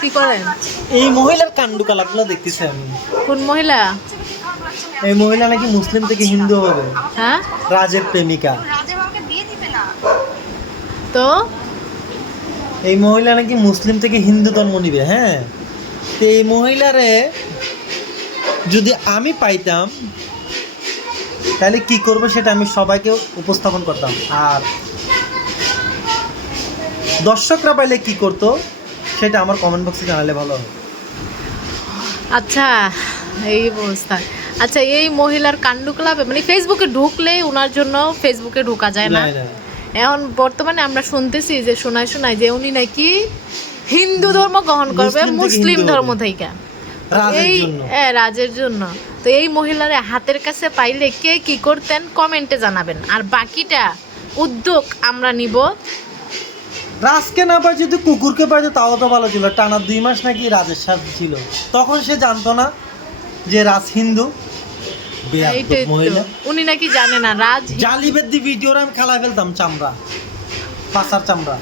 কি করেন? এই মহিলার কাণ্ডকলাপগুলো দেখতেছি আমি। কোন মহিলা? এই মহিলা নাকি মুসলিম থেকে হিন্দু হবে। হ্যাঁ, রাজের প্রেমিকা। তো এই মহিলা নাকি মুসলিম থেকে হিন্দু ধর্ম নিবে। হ্যাঁ, তো এই মহিলারে যদি আমি পাইতাম তাহলে কি করবো সেটা আমি সবাইকে উপস্থাপন করতাম, আর দর্শকরা পাইলে কি করতো সেটা আমার কমেন্ট বক্সে জানালে ভালো হয়। আচ্ছা, এই অবস্থা। আচ্ছা, এই মহিলার কাণ্ডকলাপে মানে ফেসবুকে ঢুকলে ওনার জন্য ফেসবুকে ঢোকা যায় না। এখন বর্তমানে আমরা শুনতেছি যে শোনায় যে উনি নাকি হিন্দু ধর্ম গ্রহণ করবে মুসলিম ধর্ম থেকে, এই রাজের জন্য। তো এই মহিলার হাতের কাছে পাইলে কে কি করতেন কমেন্টে জানাবেন, আর বাকিটা উদ্যোগ আমরা নিব। রাজকে না পাই, যদি কুকুরকে পাইতো তাও তো ভালো ছিল। টানা 2 মাস নাকি রাজের সাথে ছিল, তখন সে জানতো না যে রাজ হিন্দু। মহিলা উনি নাকি জানে না রাজ জালিবের দি ভিডিওর আমি খেলা ফেলতাম চামড়া, পাছার চামড়া।